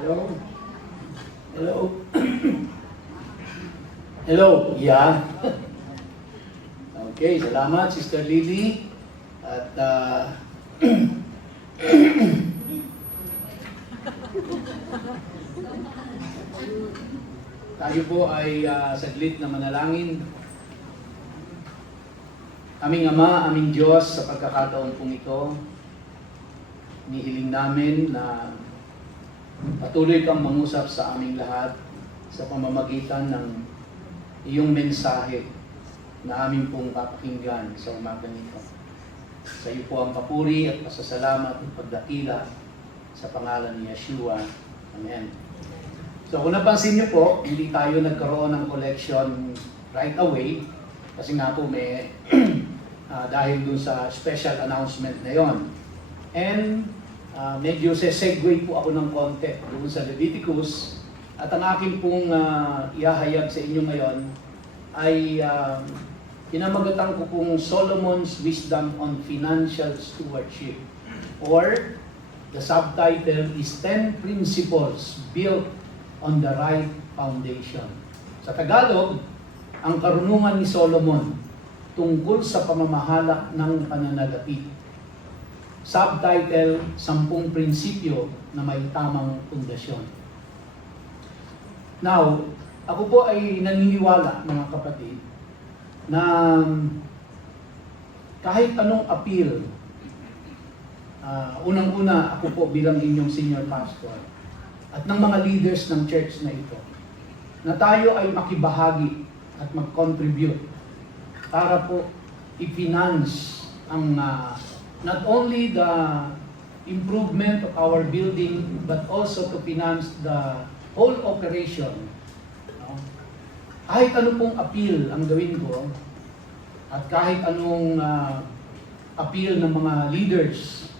Hello? Hello? Hello? Yeah. Okay, salamat Sister Lily. At tayo po ay saglit na manalangin. Aming Ama, aming Diyos, sa pagkakataon pong ito, hinihiling namin na patuloy kang mangusap sa aming lahat sa pamamagitan ng iyong mensahe na aming pong papakinggan sa umaga nito. Sa iyo po ang papuri at pasasalamat at pagdakila sa pangalan ni Yeshua. Amen. So kung napansin niyo po, hindi tayo nagkaroon ng collection right away kasi nga po may dahil dun sa special announcement na yon. And medyo segue po ako ng konti doon sa Leviticus at ang akin pong ihahayag sa inyo ngayon ay pinamagatan ko pong Solomon's Wisdom on Financial Stewardship, or the subtitle is 10 Principles Built on the Right Foundation. Sa Tagalog, ang karunungan ni Solomon tungkol sa pamamahala ng pananalapi. Subtitle, 10 prinsipyo na may tamang pundasyon. Now, ako po ay naniniwala, mga kapatid, na kahit anong appeal, unang-una ako po bilang inyong senior pastor at ng mga leaders ng church na ito, na tayo ay makibahagi at mag-contribute para po i-finance ang not only the improvement of our building, but also to finance the whole operation. Kahit ano pong appeal ang gawin ko, at kahit anong appeal ng mga leaders,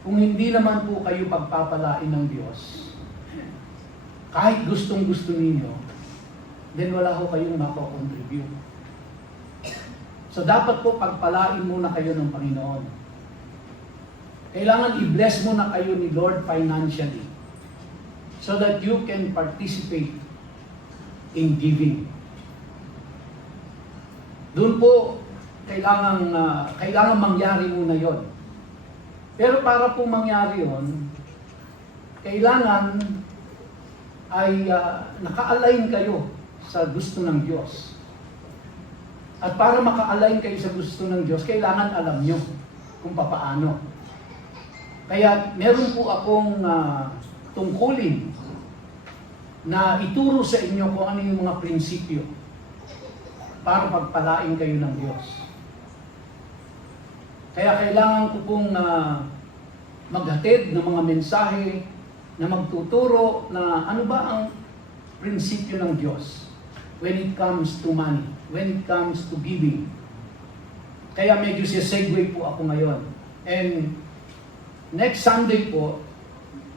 kung hindi naman po kayo pagpapalain ng Diyos, kahit gustong-gusto ninyo, then wala ho kayong mako-contribute. So dapat po pagpalain muna kayo ng Panginoon. Kailangan i-bless muna kayo ni Lord financially so that you can participate in giving. Doon po kailangan mangyari muna yon. Pero para po mangyari yon, kailangan ay naka-align kayo sa gusto ng Diyos. At para maka-align kayo sa gusto ng Diyos, kailangan alam nyo kung papaano. Kaya meron po akong tungkulin na ituro sa inyo kung ano yung mga prinsipyo para pagpalain kayo ng Diyos. Kaya kailangan ko pong maghatid ng mga mensahe na magtuturo na ano ba ang prinsipyo ng Diyos when it comes to money, when it comes to giving. Kaya medyo segue po ako ngayon. And next Sunday po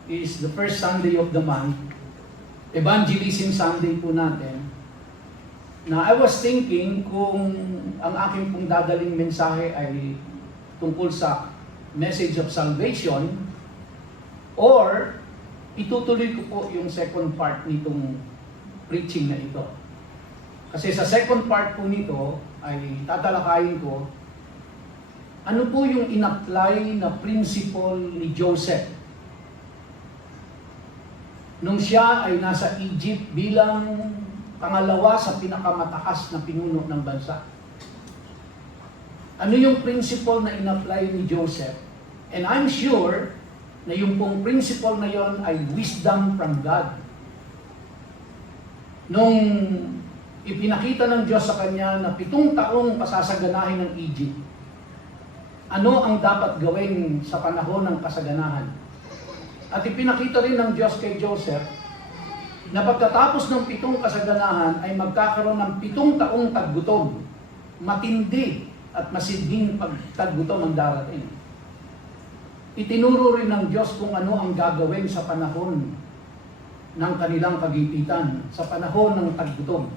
is the first Sunday of the month, Evangelism Sunday po natin, na I was thinking kung ang aking pong dadaling mensahe ay tungkol sa message of salvation, or itutuloy ko po yung second part nitong preaching na ito. Kasi sa second part po nito ay tatalakayin ko ano po yung in-apply na principle ni Joseph nung siya ay nasa Egypt bilang pangalawa sa pinakamataas na pinuno ng bansa. Ano yung principle na in-apply ni Joseph? And I'm sure na yung pong principle na yon ay wisdom from God. Nung ipinakita ng Diyos sa kanya na 7 taong pasasaganahin ng Egypt, ano ang dapat gawin sa panahon ng kasaganahan? At ipinakita rin ng Diyos kay Joseph na pagkatapos ng 7 kasaganahan ay magkakaroon ng 7 taong taggutom. Matindi at masidhing pagtaggutom ang darating. Itinuro rin ng Diyos kung ano ang gagawin sa panahon ng kanilang kagipitan, sa panahon ng taggutom.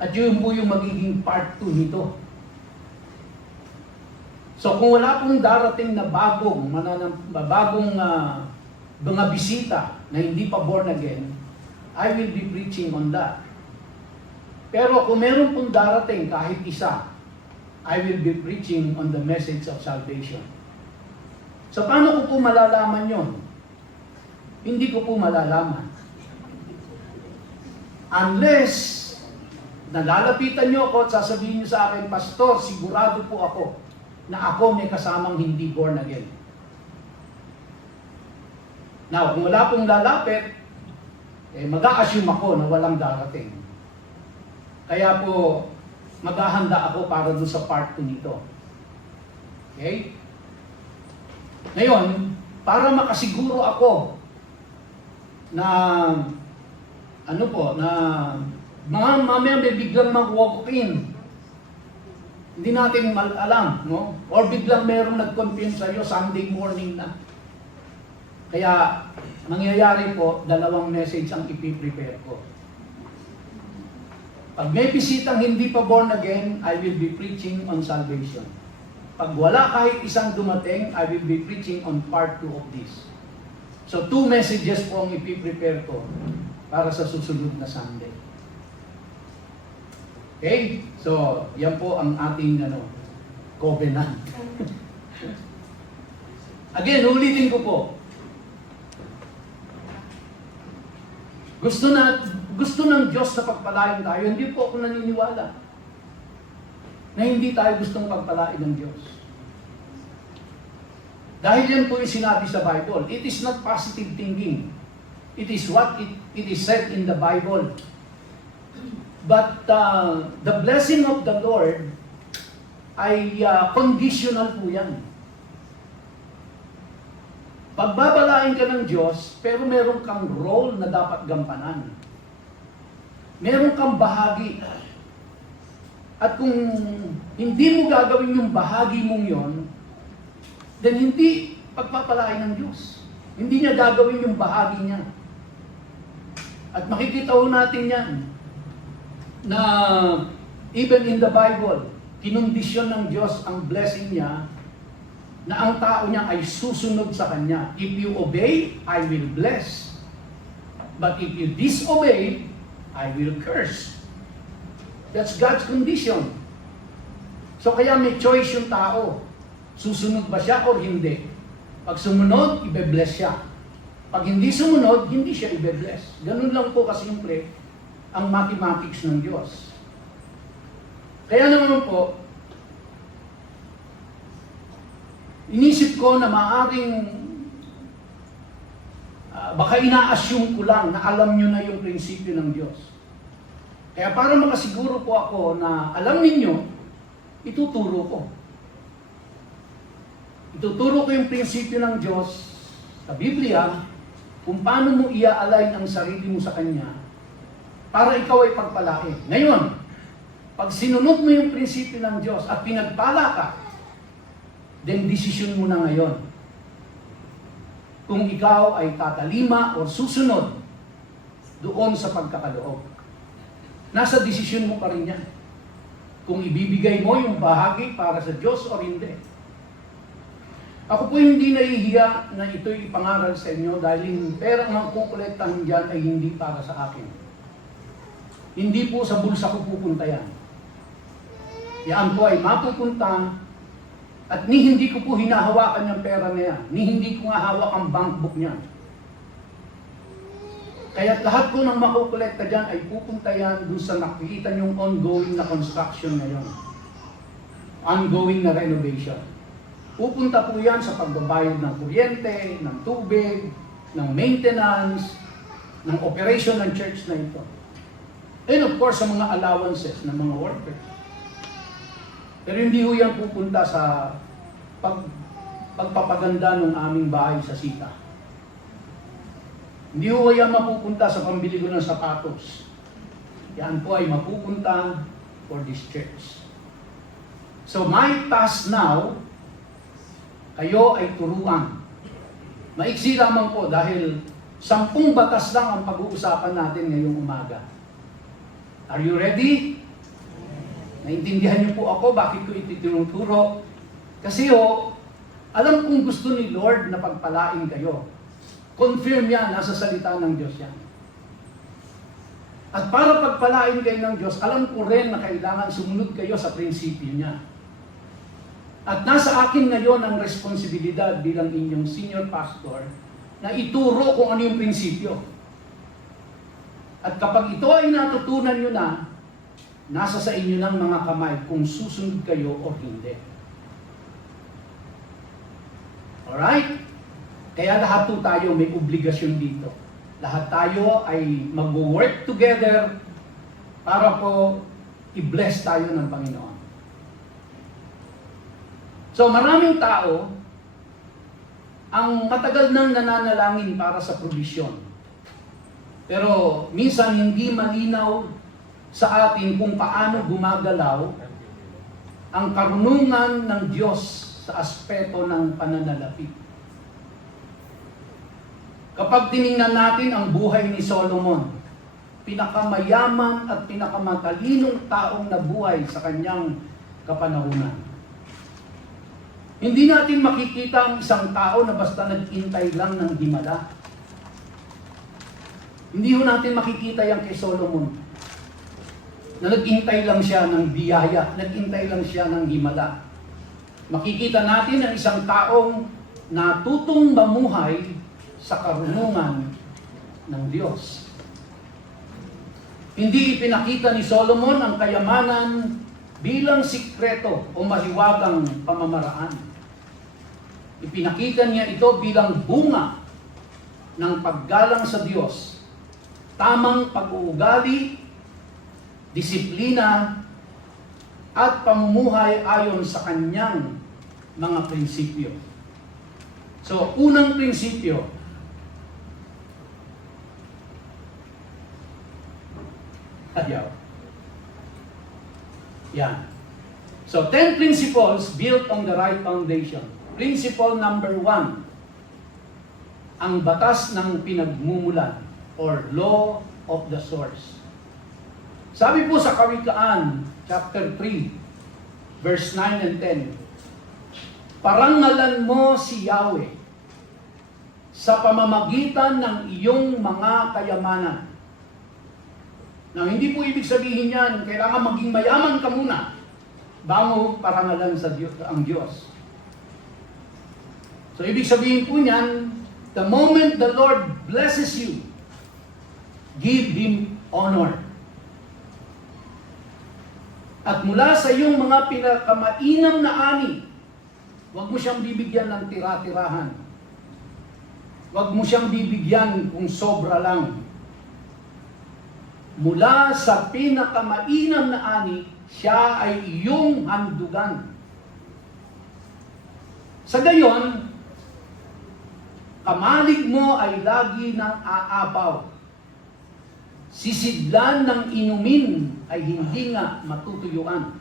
At yun po yung magiging part 2 nito. So kung wala pong darating na bagong mga bisita na hindi pa born again, I will be preaching on that. Pero kung meron pong darating kahit isa, I will be preaching on the message of salvation. So paano ko po malalaman yon? Hindi ko po malalaman. Unless nalalapitan nyo ako at sasabihin nyo sa akin, Pastor, sigurado po ako na ako may kasamang hindi born again. Now, kung wala pong lalapit, mag-a-assume ako na walang darating. Kaya po, maghahanda ako para doon sa part 2 nito. Okay? Ngayon, para makasiguro ako na mamaya may biglang mag-walk in. Hindi natin alam, no? Or biglang merong nag-confirm sa iyo Sunday morning na. Kaya, mangyayari po, 2 message ang ipiprepare ko. Pag may bisitang hindi pa born again, I will be preaching on salvation. Pag wala kahit isang dumating, I will be preaching on part 2 of this. So 2 messages po ang ipiprepare ko para sa susunod na Sunday. Okay? So, yan po ang ating covenant. Again, ulitin ko po. Gusto ng Diyos na pagpalain tayo. Hindi po ako naniniwala na hindi tayo gustong pagpalain ng Diyos. Dahil yan po yung sinabi sa Bible. It is not positive thinking. It is what it is said in the Bible. But the blessing of the Lord ay conditional po yan. Pagbabalain ka ng Diyos, pero meron kang role na dapat gampanan. Meron kang bahagi. At kung hindi mo gagawin yung bahagi mong yon, then hindi pagpapalain ng Diyos. Hindi niya gagawin yung bahagi niya. At makikita ho natin yan na even in the Bible, kinondisyon ng Diyos ang blessing niya na ang tao niya ay susunod sa Kanya. If you obey, I will bless. But if you disobey, I will curse. That's God's condition. So kaya may choice yung tao. Susunod ba siya o hindi? Pag sumunod, ibe-bless siya. Pag hindi sumunod, hindi siya ibe-bless. Ganun lang po kasimple ang mathematics ng Diyos. Kaya naman po, inisip ko na maaring baka ina-assume ko lang na alam nyo na yung prinsipyo ng Diyos. Kaya para makasiguro po ako na alam ninyo, ituturo ko. Ituturo ko yung prinsipyo ng Diyos sa Biblia kung paano mo ia-align ang sarili mo sa Kanya para ikaw ay pagpalain. Ngayon, pag sinunod mo yung prinsipyo ng Diyos at pinagpala ka, then desisyon mo na ngayon kung ikaw ay tatalima o susunod doon sa pagkakaloob. Nasa desisyon mo pa rin yan. Kung ibibigay mo yung bahagi para sa Diyos o hindi. Ako po hindi nahihiya na ito'y ipangaral sa inyo dahil yung perang ang kukolektahan dyan ay hindi para sa akin. Hindi po sa bulsa ko pupunta yan. Yan po ay mapupunta at hindi ko po hinahawakan yung pera niya. Hindi ko nga hawak ang bank book niya. Kaya lahat po ng makukolekta dyan ay pupunta yan doon sa nakikita yung ongoing na construction ngayon. Ongoing na renovation. Pupunta po yan sa pagbabayad ng kuryente, ng tubig, ng maintenance, ng operation ng church na ito. And of course, sa mga allowances ng mga workers. Pero hindi ho yan pupunta sa pagpapaganda ng aming bahay sa Sita. Hindi ho yan mapupunta sa pambili ko ng sapatos. Yan po ay mapupunta for this church. So my task now, kayo ay turuan. Maiksi lamang po dahil 10 batas lang ang pag-uusapan natin ngayong umaga. Are you ready? Naintindihan niyo po ako bakit ko ititinuturo? Kasi alam kong gusto ni Lord na pagpalain kayo. Confirm yan, nasa salita ng Diyos yan. At para pagpalain kayo ng Diyos, alam ko rin na kailangan sumunod kayo sa prinsipyo niya. At nasa akin ngayon ang responsibilidad bilang inyong senior pastor na ituro kung ano yung prinsipyo. At kapag ito ay natutunan nyo na, nasa sa inyo ng mga kamay kung susunod kayo o hindi. Alright? Kaya lahat po tayo may obligasyon dito. Lahat tayo ay mag-work together para po i-bless tayo ng Panginoon. So maraming tao ang matagal nang nananalangin para sa provision. Pero minsan hindi malinaw sa atin kung paano gumagalaw ang karunungan ng Diyos sa aspeto ng pananalapi. Kapag tiningnan natin ang buhay ni Solomon, pinakamayaman at pinakamatalinong taong nabuhay sa kanyang kapanahunan. Hindi natin makikita ang isang tao na basta nag-intay lang ng himala. Hindi ho natin makikita yan kay Solomon. Na nag-intay lang siya ng biyaya, nag-intay lang siya ng himala. Makikita natin ang isang taong natutong mamuhay sa karunungan ng Diyos. Hindi ipinakita ni Solomon ang kayamanan bilang sikreto o mahiwagang pamamaraan. Ipinakita niya ito bilang bunga ng paggalang sa Diyos, tamang pag-uugali, disiplina, at pamumuhay ayon sa kanyang mga prinsipyo. So, unang prinsipyo, ayaw. Yan. So, 10 principles built on the right foundation. Principle number 1, ang batas ng pinagmumulan or law of the source. Sabi po sa Kawikaan, chapter 3, verse 9 and 10, parangalan mo si Yahweh sa pamamagitan ng iyong mga kayamanan. Now, hindi po ibig sabihin yan, kailangan maging mayaman ka muna bago parangalan sa Diyos, ang Diyos. So, ibig sabihin po niyan, the moment the Lord blesses you, give Him honor. At mula sa iyong mga pinakamainam na ani, huwag mo siyang bibigyan ng tira-tirahan. Huwag mo siyang bibigyan kung sobra lang. Mula sa pinakamainam na ani, siya ay iyong handugan. Sa gayon, kamalig mo ay lagi ng aapaw. Sisidlan ng inumin ay hindi nga matutuyuan.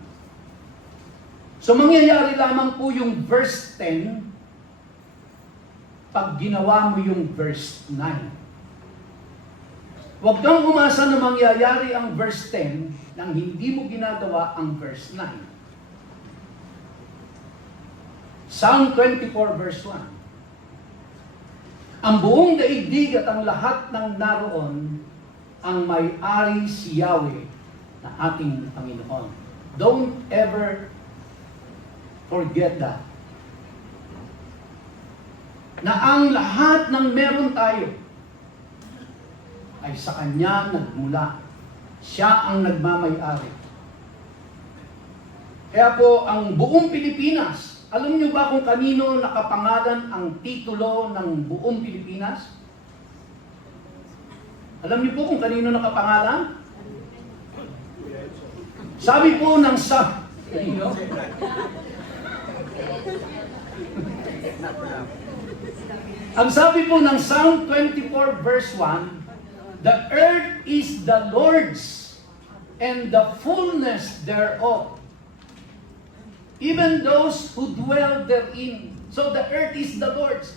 So mangyayari lamang po yung verse 10 pag ginawa mo yung verse 9. Huwag kang umasa na mangyayari ang verse 10 nang hindi mo ginagawa ang verse 9. Psalm 24 verse 1. Ang buong daigdig at ang lahat ng naroon ang may-ari si Yahweh na ating Panginoon. Don't ever forget that. Na ang lahat ng meron tayo ay sa Kanya nagmula. Siya ang nagmamay-ari. Kaya po, ang buong Pilipinas, alam niyo ba kung kanino nakapangalan ang titulo ng buong Pilipinas? Alam niyo po kung kanino nakapangalan? Sabi po ng ang sabi po ng Psalm 24 verse 1, the earth is the Lord's and the fullness thereof, even those who dwell therein. So the earth is the Lord's.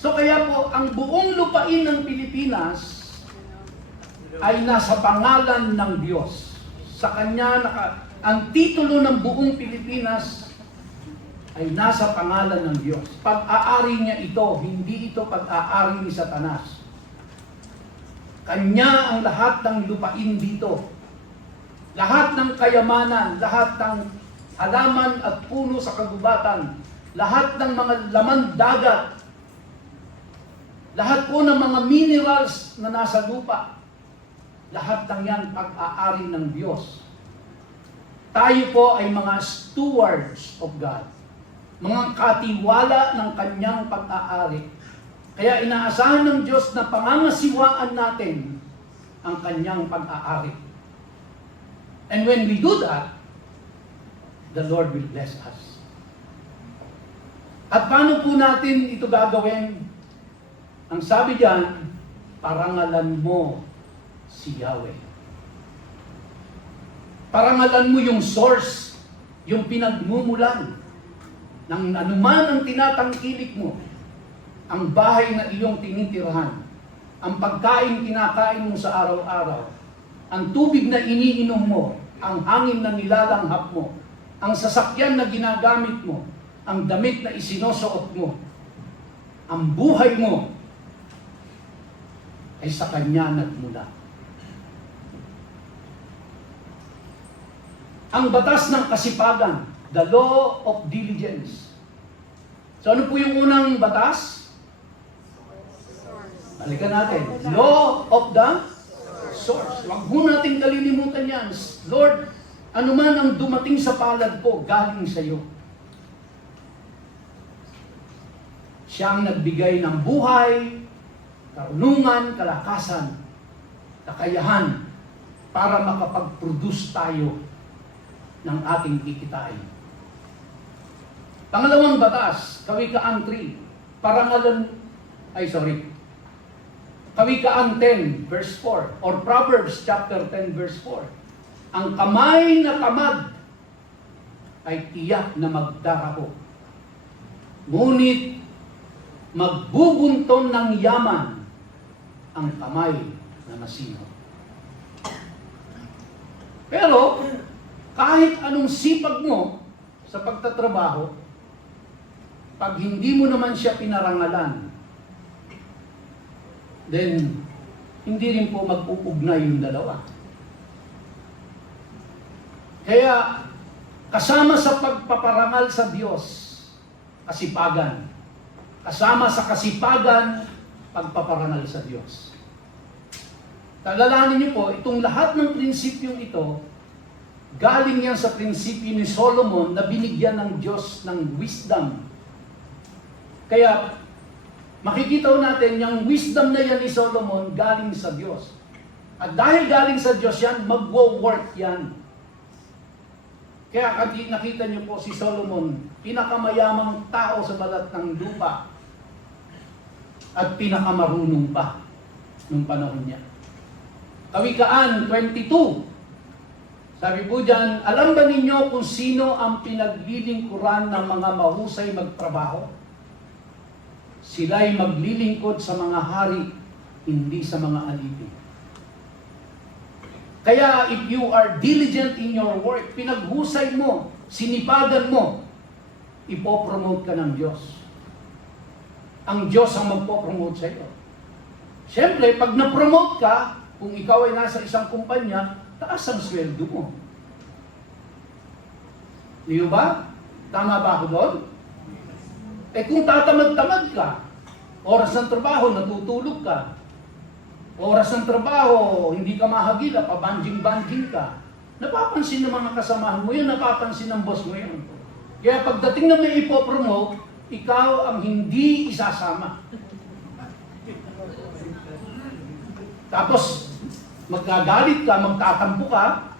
So kaya po, ang buong lupain ng Pilipinas ay nasa pangalan ng Diyos. Sa Kanya, ang titulo ng buong Pilipinas ay nasa pangalan ng Diyos. Pag-aari niya ito, hindi ito pag-aari ni Satanas. Kanya ang lahat ng lupain dito. Lahat ng kayamanan, lahat ng halaman at puno sa kagubatan, lahat ng mga laman dagat, lahat po ng mga minerals na nasa lupa, lahat ng yan pag-aari ng Diyos. Tayo po ay mga stewards of God. Mga katiwala ng kanyang pag-aari. Kaya inaasahan ng Diyos na pangangasiwaan natin ang kanyang pag-aari. And when we do that, the Lord will bless us. At paano po natin ito gagawin? Ang sabi diyan, parangalan mo si Yahweh. Parangalan mo yung source, yung pinagmumulan ng anuman ang tinatangkilik mo, ang bahay na iyong tinitirahan, ang pagkain kinakain mo sa araw-araw, ang tubig na iniinom mo, ang hangin na nilalanghap mo, ang sasakyan na ginagamit mo, ang damit na isinusuot mo, ang buhay mo ay sa Kanya nagmula. Ang batas ng kasipagan, the law of diligence. So ano po yung unang batas? Balikan natin. Law of the source. Huwag mo natin kalilimutan yan. Lord, ano man ang dumating sa palad ko, galing sa iyo. Siya ang nagbigay ng buhay, karunungan, kalakasan, kakayahan, para makapag-produce tayo ng ating kikitain. Pangalawang batas, Kawikaan 3, Kawikaan 10 verse 4 or Proverbs chapter 10 verse 4. Ang kamay na tamad ay tiyak na magdarako. Ngunit magbubunton ng yaman ang kamay na masino. Pero kahit anong sipag mo sa pagtatrabaho, pag hindi mo naman siya pinarangalan, then hindi rin po mag-uugnay yung dalawa. Kaya kasama sa pagpaparangal sa Diyos, kasipagan. Kasama sa kasipagan, pagpaparangal sa Diyos. Talalanin niyo po, itong lahat ng prinsipyong ito, galing yan sa prinsipyo ni Solomon na binigyan ng Diyos ng wisdom. Kaya, makikita natin yung wisdom na yan ni Solomon galing sa Diyos. At dahil galing sa Diyos yan, magwo-work yan. Kaya nakita niyo po si Solomon, pinakamayamang tao sa balat ng lupa. At pinakamarunong pa nung panahon niya. Kawikaan 22. Sabi po dyan, alam ba ninyo kung sino ang pinaglilingkuran ng mga mahusay magtrabaho? Sila'y maglilingkod sa mga hari, hindi sa mga alipin. Kaya if you are diligent in your work, pinaghusay mo, sinipagan mo, ipopromote ka ng Diyos. Ang Diyos ang magpopromote sa iyo. Siyempre, pag na-promote ka, kung ikaw ay nasa isang kumpanya, taas ang sweldo mo. Di ba? Tama ba ako doon? Eh kung tatamad-tamad ka, oras ng trabaho, natutulog ka. Oras ng trabaho, hindi ka mahagila, pabanjing-banjing ka. Napapansin ng mga kasamahan mo yun, napapansin ng boss mo yun. Kaya pagdating na may ipopromote, ikaw ang hindi isasama. Tapos, magkagalit ka, magtatampo ka,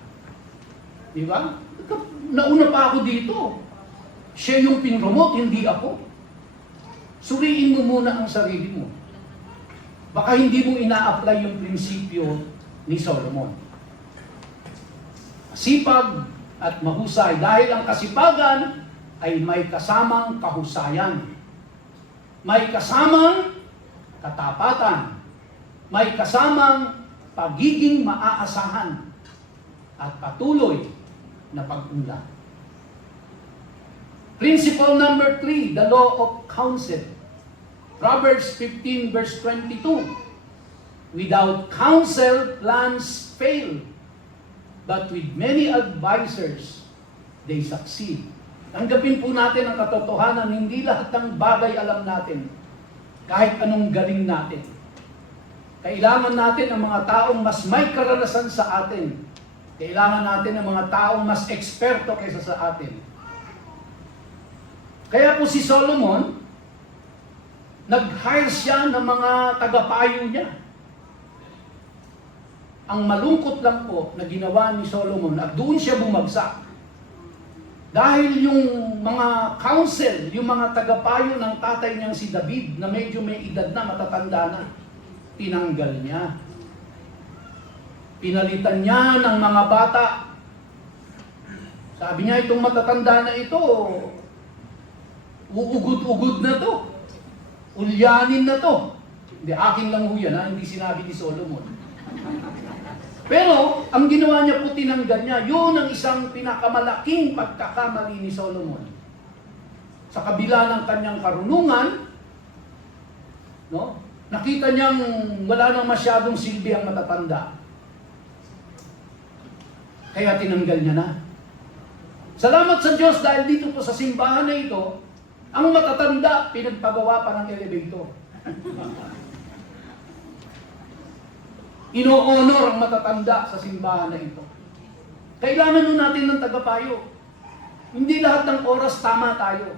di ba? Nauna pa ako dito. Siya yung pinromote, hindi ako. Suriin mo muna ang sarili mo. Baka hindi mo ina-apply yung prinsipyo ni Solomon. Sipag at mahusay. Dahil ang kasipagan ay may kasamang kahusayan. May kasamang katapatan. May kasamang pagiging maaasahan at patuloy na pag-unlad. Principle number 3, the law of counsel. Proverbs 15 verse 22. Without counsel, plans fail. But with many advisors, they succeed. Tanggapin po natin ang katotohanan, hindi lahat ng bagay alam natin. Kahit anong galing natin. Kailangan natin ang mga taong mas may karanasan sa atin. Kailangan natin ang mga taong mas eksperto kaysa sa atin. Kaya po si Solomon, nag-hire siya ng mga tagapayo niya. Ang malungkot lang po na ginawa ni Solomon at doon siya bumagsak. Dahil yung mga counsel, yung mga tagapayo ng tatay niyang si David na medyo may edad na, matatanda na, tinanggal niya. Pinalitan niya ng mga bata. Sabi niya, itong matatanda na ito, uugod-ugod na to. Ulyanin na to. Hindi, akin lang ho yan, ha? Hindi sinabi ni Solomon. Pero, ang ginawa niya po, tinanggal niya. Yun ang isang pinakamalaking pagkakamali ni Solomon. Sa kabila ng kanyang karunungan, no? Nakita niyang wala nang masyadong silbi ang matatanda. Kaya tinanggal niya na. Salamat sa Diyos dahil dito po sa simbahan na ito, ang matatanda, pinagpagawa pa ng elevator. Ino-honor ang matatanda sa simbahan na ito. Kailangan nun natin ng tagapayo. Hindi lahat ng oras tama tayo.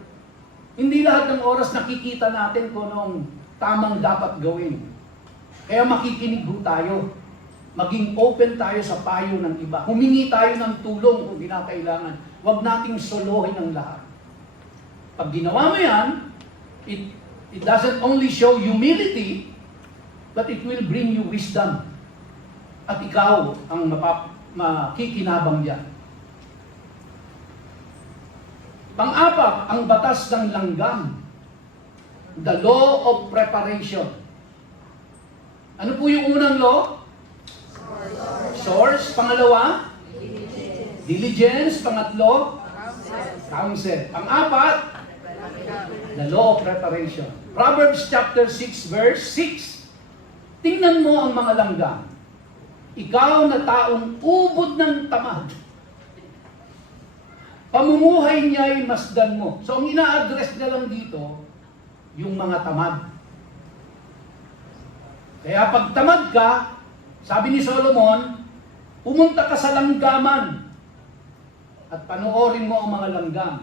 Hindi lahat ng oras nakikita natin kung anong tamang dapat gawin. Kaya makikinig ho tayo. Maging open tayo sa payo ng iba. Humingi tayo ng tulong kung kinakailangan. Huwag nating solohin ang lahat. Pag ginawa mo yan, it doesn't only show humility, but it will bring you wisdom. At ikaw ang makikinabang diyan. Pang-apat, ang batas ng langgam. The law of preparation. Ano po yung unang law? Source. Pangalawa? Diligence. Pangatlo? Counsel. Pang-apat? The law of preparation. Proverbs chapter 6 verse 6. Tingnan mo ang mga langgam. Ikaw na taong ubod ng tamad. Pamumuhay niya'y masdan mo. So ang ina-address na lang dito, yung mga tamad. Kaya pag tamad ka, sabi ni Solomon, pumunta ka sa langgaman at panoorin mo ang mga langgam.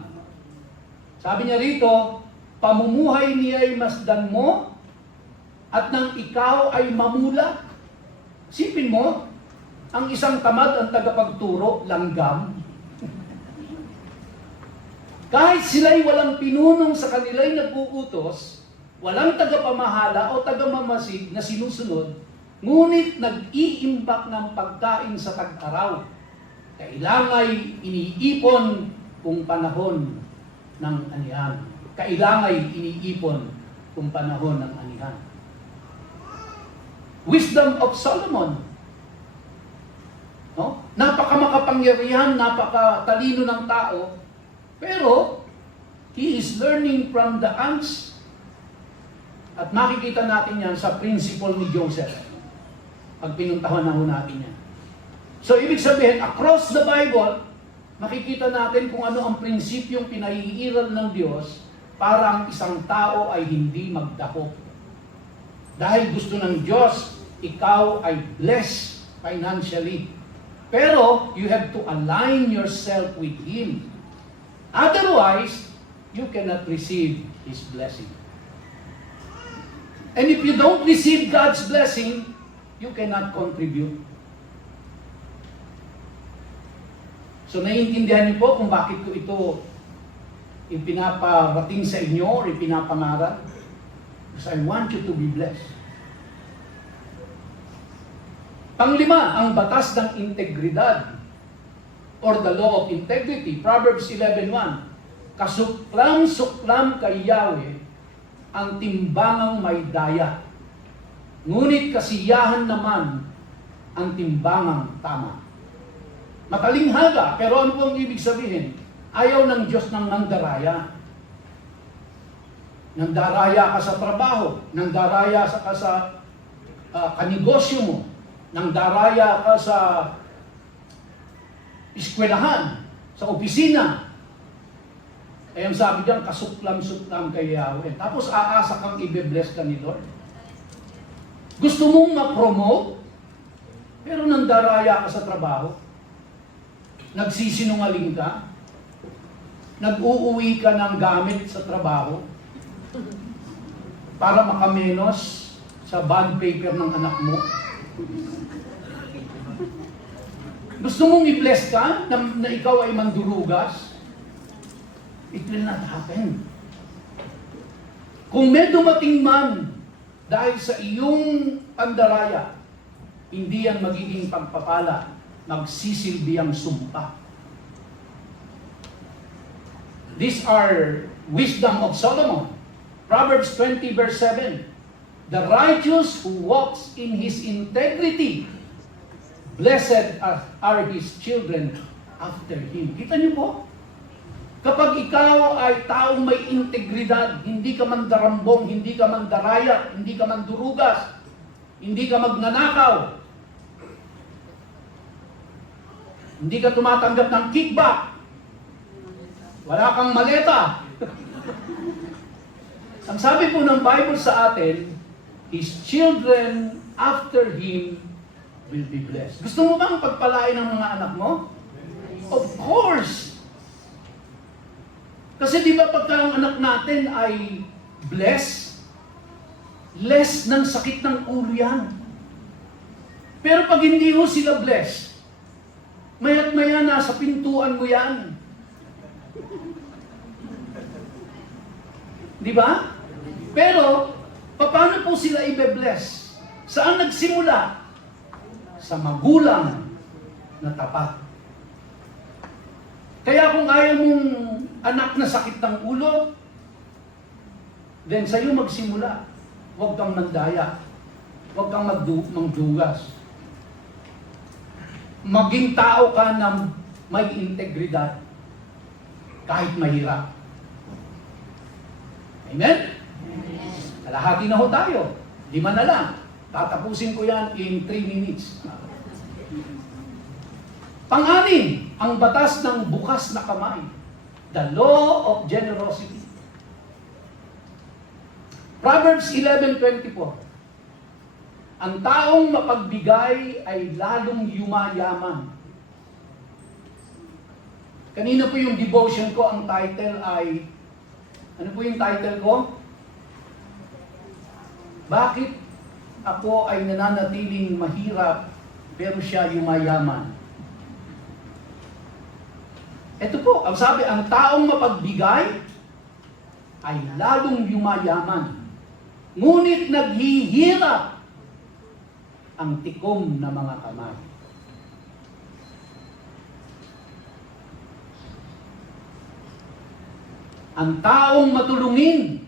Sabi niya rito, pamumuhay niya'y masdan mo at nang ikaw ay mamula. Sipin mo, ang isang tamad ang tagapagturo, langgam. Kahit sila'y walang pinunong sa kanila'y nag-uutos, walang tagapamahala o tagamamasid na sinusunod, ngunit nag-iimbak ng pagkain sa tag-araw. Kailangay iniipon kung panahon ng anihan. Kailangay iniipon kung panahon ng anihan. Wisdom of Solomon. No? Napakamakapangyarihan, napakatalino ng tao, pero he is learning from the ants. At makikita natin yan sa principle ni Joseph. Pag pinuntahan na ho natin yan. So, ibig sabihin, across the Bible, makikita natin kung ano ang prinsipyong pinaiiral ng Diyos para ang isang tao ay hindi magdakop. Dahil gusto ng Diyos, ikaw ay blessed financially. Pero, you have to align yourself with Him. Otherwise, you cannot receive His blessing. And if you don't receive God's blessing, you cannot contribute. So, naiintindihan niyo po kung bakit ko ito ipinaparating sa inyo or ipinapangaral? Because I want you to be blessed. Panglima, ang batas ng integridad or the law of integrity. Proverbs 11:1. Kasuklam-suklam kay Yahweh ang timbangang may daya. Ngunit kasiyahan naman ang timbangang tama. Matalinghaga, pero ano pong ibig sabihin? Ayaw ng Diyos ng nandaraya. Nandaraya ka sa trabaho, nandaraya ka sa kanegosyo mo, nandaraya ka sa eskwelahan, sa opisina. Ay ang sabi diyan, kasuklam-suklam kay Yahweh. Tapos aasa kang i-bless ka ni Lord. Gusto mong ma-promote, pero nandaraya ka sa trabaho. Nagsisinungaling ka. Nag-uuwi ka ng gamit sa trabaho para makamenos sa bond paper ng anak mo. Gusto mong i-bless ka na ikaw ay mandurugas? It will not happen. Kung may dumating man dahil sa iyong pandaraya, hindi yan magiging pagpapala, magsisilbiyang sumpa. These are wisdom of Solomon. Proverbs 20 verse 7. The righteous who walks in his integrity, blessed are his children after him. Kita niyo po? Kapag ikaw ay taong may integridad, hindi ka man darambong, hindi ka man daraya, hindi ka man durugas, hindi ka magnanakaw, hindi ka tumatanggap ng kickback, wala kang maleta. Ang sabi po ng Bible sa atin, his children after him will be blessed. Gusto mo bang pagpalain ng mga anak mo? Of course! Kasi di ba pagka ang anak natin ay blessed, less ng sakit ng ulo yan. Pero pag hindi ho sila blessed, maya't maya nasa pintuan mo yan. Di ba? Pero, paano po sila ibe-bless? Saan nagsimula? Sa magulang na tapat. Kaya kung ayaw mong anak na sakit ng ulo, then sa'yo magsimula. Huwag kang mandaya. Huwag kang magdugas. Maging tao ka na may integridad kahit mahirap. Amen? Kalahati na ho tayo. 5 na lang. Tatapusin ko yan in 3 minutes. Pang-anim, ang batas ng bukas na kamay. The law of generosity. Proverbs 11:24. Ang taong mapagbigay ay lalong yumayaman. Kanina po yung devotion ko, ang title ay, ano po yung title ko? Bakit ako ay nananatiling mahirap pero siya yumayaman? Ito po, ang sabi, ang taong mapagbigay ay lalong yumayaman. Ngunit naghihirap ang tikom na mga kamay. Ang taong matulungin,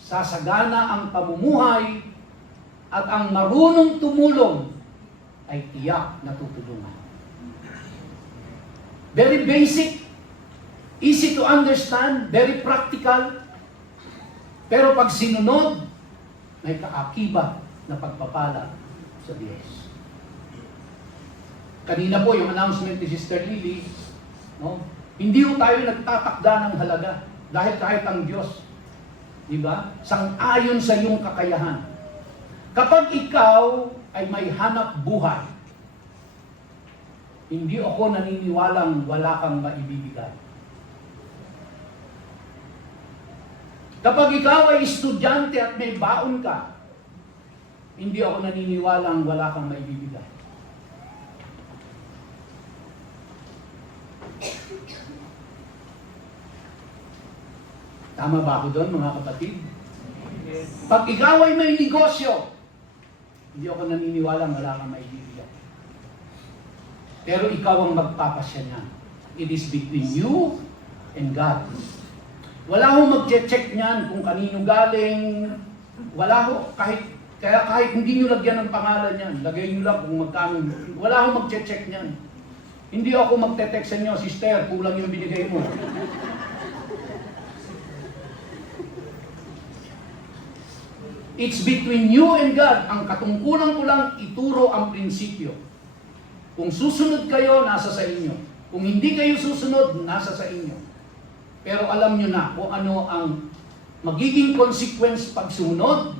sasagana ang pamumuhay at ang marunong tumulong ay tiyak na tutulungan. Very basic, easy to understand, very practical, pero pag sinunod, may kaakibat na pagpapala sa Diyos. Kanina po yung announcement ni Sister Lily, no? Hindi po tayo nagtatakda ng halaga dahil kahit ang Diyos, di ba? Sang-ayon sa iyong kakayahan. Kapag ikaw ay may hanap buhay, hindi ako naniniwalang wala kang maibibigay. Kapag ikaw ay estudyante at may baon ka, hindi ako naniniwalang wala kang maibibigay. Tama ba ako doon, mga kapatid? Pag ikaw ay may negosyo, hindi ako naniniwalang wala kang maibibigay. Pero ikaw ang magpapasya niyan. It is between you and God. Wala hong mag-check niyan kung kanino galing. Wala ho, kahit hindi nyo lagyan ng pangalan niyan, lagay nyo lang kung magkano. Wala hong mag-check niyan. Hindi ako magte-text sa inyo, sister, kulang yung binigay mo. It's between you and God. Ang katungkulan ko lang, ituro ang prinsipyo. Kung susunod kayo, nasa sa inyo. Kung hindi kayo susunod, nasa sa inyo. Pero alam nyo na kung ano ang magiging consequence pag sumunod,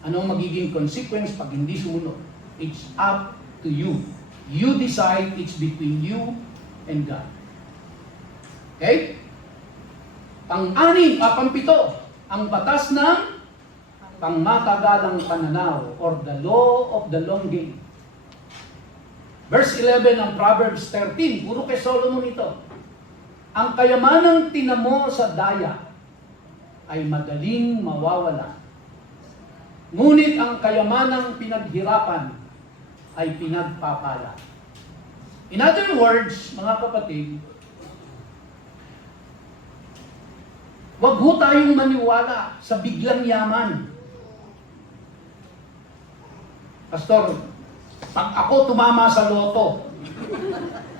ano ang magiging consequence pag hindi sumunod. It's up to you. You decide, it's between you and God. Okay? Pang-pito, ang batas ng pangmatagalang pananaw or the law of the long game. Verse 11 ng Proverbs 13, puro kay Solomon ito. Ang kayamanang tinamo sa daya ay madaling mawawala. Ngunit ang kayamanang pinaghirapan ay pinagpapala. In other words, mga kapatid, wag ho tayong maniwala sa biglang yaman. Pastor, pag ako tumama sa loto,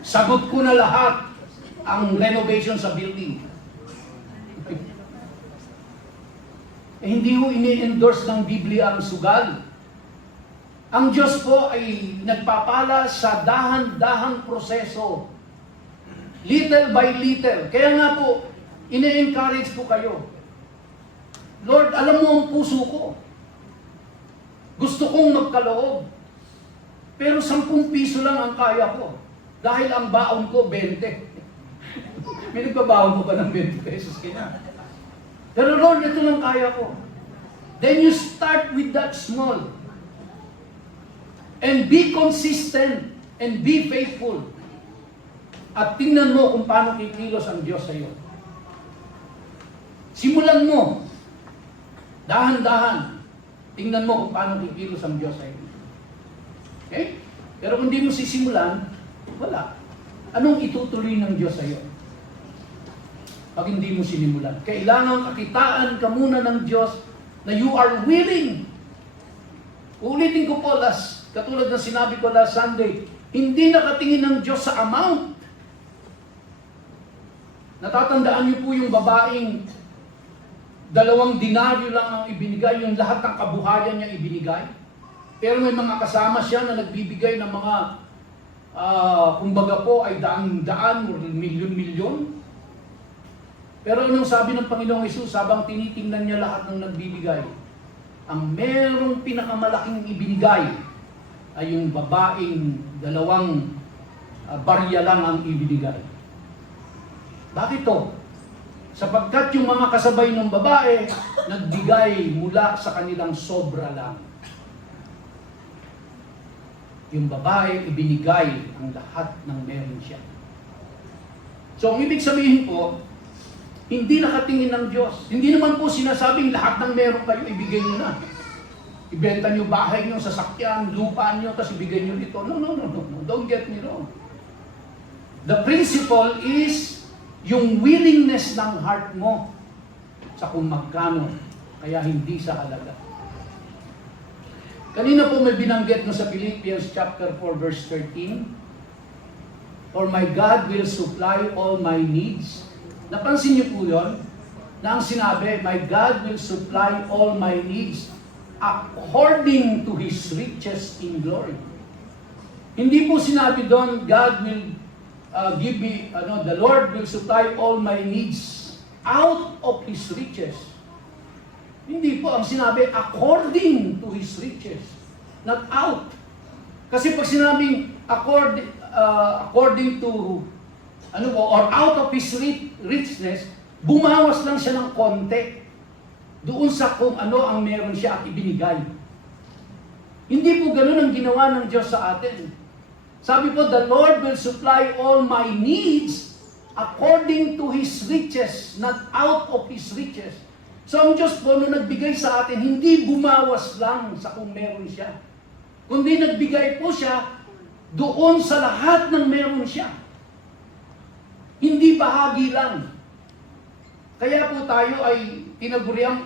sagot ko na lahat ang renovation sa building. Hindi ho ini-endorse ng Biblia ang sugal. Ang Diyos po ay nagpapala sa dahan-dahang proseso. Little by little. Kaya nga po, ini-encourage po kayo. Lord, alam mo ang puso ko. Gusto kong magkaloob. Pero 10 piso lang ang kaya ko. Dahil ang baon ko, 20. May nagbabaon ko ba ng 20 pesos kaya? Pero Lord, ito lang kaya ko. Then you start with that small. And be consistent. And be faithful. At tingnan mo kung paano kikilos ang Diyos sa iyo. Simulan mo. Dahan-dahan. Tingnan mo kung paano kikilos ang Diyos sa iyo. Okay? Pero kung hindi mo sisimulan, wala. Anong itutuloy ng Diyos sa iyo? Pag hindi mo sinimulan. Kailangan kakitaan ka muna ng Diyos na you are willing. Ulitin ko po, katulad ng sinabi ko last Sunday, hindi nakatingin ng Diyos sa amount. Natatandaan niyo po yung babaeng 2 denaryo lang ang ibinigay, yung lahat ng kabuhayan niya ibinigay. Pero may mga kasama siya na nagbibigay ng mga, kumbaga po, ay daan-daan o milyon-milyon. Pero anong sabi ng Panginoong Hesus, habang tinitingnan niya lahat ng nagbibigay, ang merong pinakamalaking ibinigay ay yung babaeng 2 barya lang ang ibinigay. Bakit to? Sapagkat yung mga kasabay ng babae, nagbigay mula sa kanilang sobra lang. Yung babae, ibinigay ang lahat ng meron siya. So, ang ibig sabihin po, hindi nakatingin ng Diyos. Hindi naman po sinasabing lahat ng meron kayo, ibigay nyo na. Ibenta nyo bahay nyo, sasakyan, lupa nyo, tapos ibigay nyo dito. No. Don't get me wrong. The principle is yung willingness ng heart mo sa kung magkano, kaya hindi sa halaga. Kanina po may binanggit no sa Philippians chapter 4 verse 13, for my God will supply all my needs. Napansin niyo po yun? Na ang sinabi, my God will supply all my needs according to His riches in glory. Hindi po sinabi doon, God will give me, the Lord will supply all my needs out of His riches. Hindi po, ang sinabi, according to His riches, not out. Kasi pag sinabing according to, or out of His richness, bumawas lang siya ng konti doon sa kung ano ang meron siya at ibinigay. Hindi po ganun ang ginawa ng Diyos sa atin. Sabi po, the Lord will supply all my needs according to His riches, not out of His riches. So ang Diyos po, nung nagbigay sa atin, hindi bumawas lang sa kung meron siya. Kundi nagbigay po siya doon sa lahat ng meron siya. Hindi bahagi lang. Kaya po tayo ay tinaguriang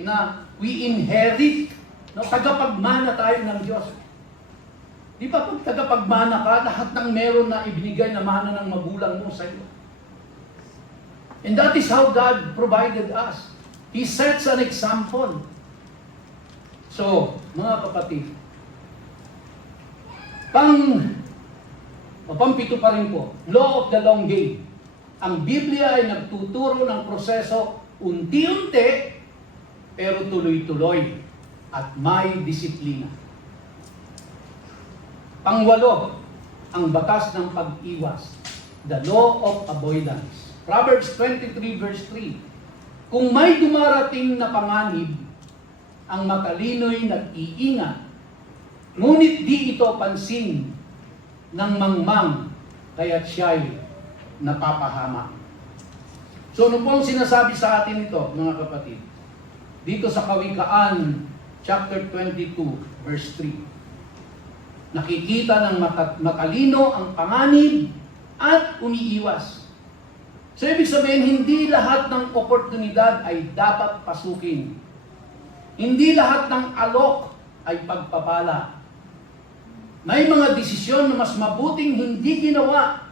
na we inherit, tagapagmana tayo ng Diyos. Di ba pag tagapagmana ka, lahat ng meron na ibinigay na mana ng magulang mo sa iyo. And that is how God provided us. He sets an example. So, mga kapatid, pampito pa rin po, law of the long game. Ang Biblia ay nagtuturo ng proseso unti-unti, pero tuloy-tuloy at may disiplina. Pangwalo, ang batas ng pag-iwas, the law of avoidance. Proverbs 23 verse 3, kung may dumarating na panganib, ang matalino'y nag-iingat, ngunit di ito pansin ng mangmang, kaya't siya'y napapahama. So ano po ang sinasabi sa atin ito, mga kapatid? Dito sa Kawikaan, chapter 22, verse 3. Nakikita ng matalino ang panganib at umiiwas. So ibig sabihin, hindi lahat ng oportunidad ay dapat pasukin. Hindi lahat ng alok ay pagpapala. May mga desisyon na mas mabuting hindi ginawa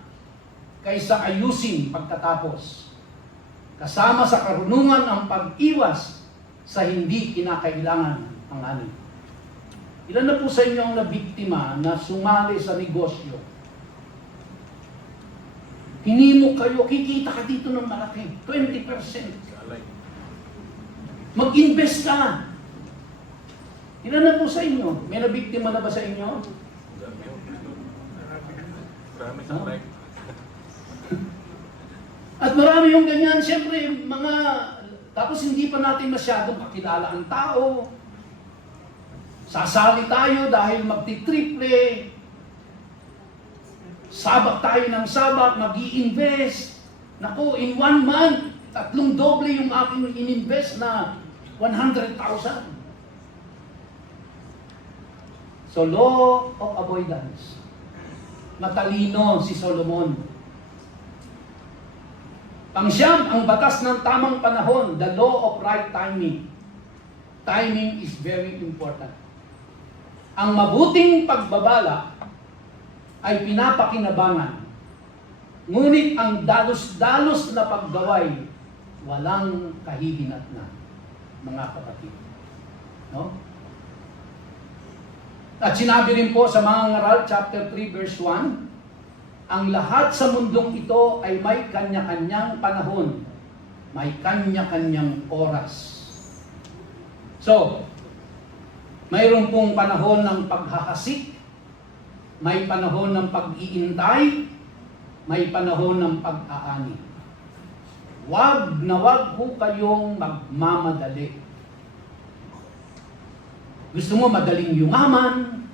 kaysa ayusin pagkatapos. Kasama sa karunungan ang pag-iwas sa hindi kinakailangan ang anib. Ilan na po sa inyo ang nabiktima na sumali sa negosyo? Hinimok kayo, kikita ka dito ng malaki, 20%. Mag-invest ka. Ilan na po sa inyo? May nabiktima na ba sa inyo? At marami yung ganyan, siyempre, tapos hindi pa natin masyadong kakilala ang tao. Sasali tayo dahil magti-triple. Sabak tayo ng sabak, mag-i-invest. Naku, in 1 month, 3 doble yung aking in-invest na 100,000. So, law of avoidance. Matalino si Solomon. Pangsyam, ang batas ng tamang panahon, the law of right timing. Timing is very important. Ang mabuting pagbabala ay pinapakinabangan. Ngunit ang dalos-dalos na paggaway, walang kahihinatnan, mga kapatid. No? At sinabi rin po sa mga ngaral, chapter 3, verse 1, ang lahat sa mundong ito ay may kanya-kanyang panahon, may kanya-kanyang oras. So, mayroon pong panahon ng paghahasik, may panahon ng pag-iintay, may panahon ng pag-aani. Wag na wag po kayong magmamadali. Gusto mo madaling yumaman,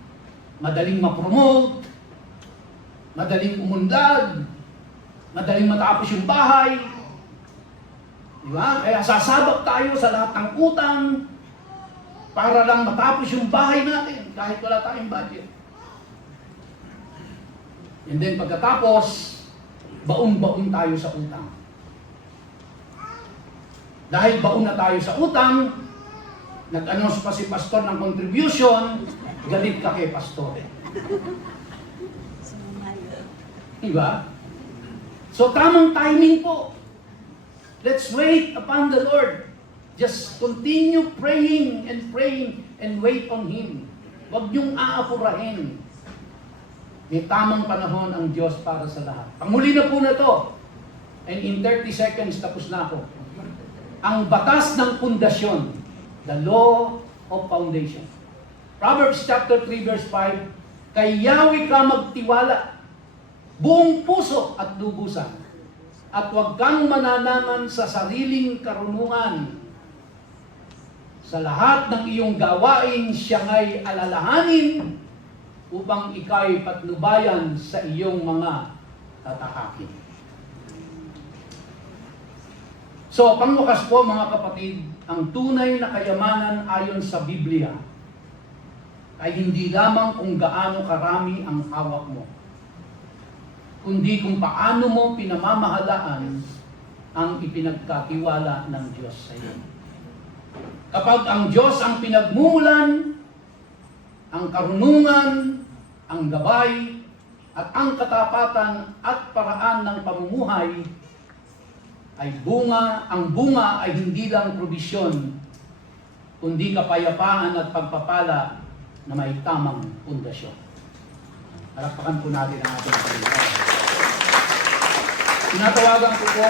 madaling ma-promote, madaling umunlad, madaling matapos yung bahay. Di ba? Kaya sasabak tayo sa lahat ng utang para lang matapos yung bahay natin kahit wala tayong budget. And then pagkatapos, baon-baon tayo sa utang. Dahil baon na tayo sa utang, nag-announce pa si pastor ng contribution, galit ka kay pastor. Diba? So tamang timing po. Let's wait upon the Lord. Just continue praying and wait on Him. Huwag niyong aapurahin. May tamang panahon ang Diyos para sa lahat. Panghuli na po na to. And in 30 seconds, tapos na ako. Ang batas ng pundasyon. The law of foundation. Proverbs chapter 3 verse 5, kay Yahweh ka magtiwala, buong puso at lubusan, at huwag kang mananangan sa sariling karunungan. Sa lahat ng iyong gawain, siya nga'y alalahanin upang ika'y patnubayan sa iyong mga tatahakin. So, pangwakas po mga kapatid, ang tunay na kayamanan ayon sa Biblia ay hindi lamang kung gaano karami ang hawak mo, kundi kung paano mo pinamamahalaan ang ipinagkatiwala ng Diyos sa iyo. Kapag ang Diyos ang pinagmulan, ang karunungan, ang gabay at ang katapatan at paraan ng pamumuhay ay ang bunga ay hindi lang probisyon, kundi kapayapaan at pagpapala na may tamang pundasyon. Palakpakan po natin ang ating Panginoon. Tinatawagan ko po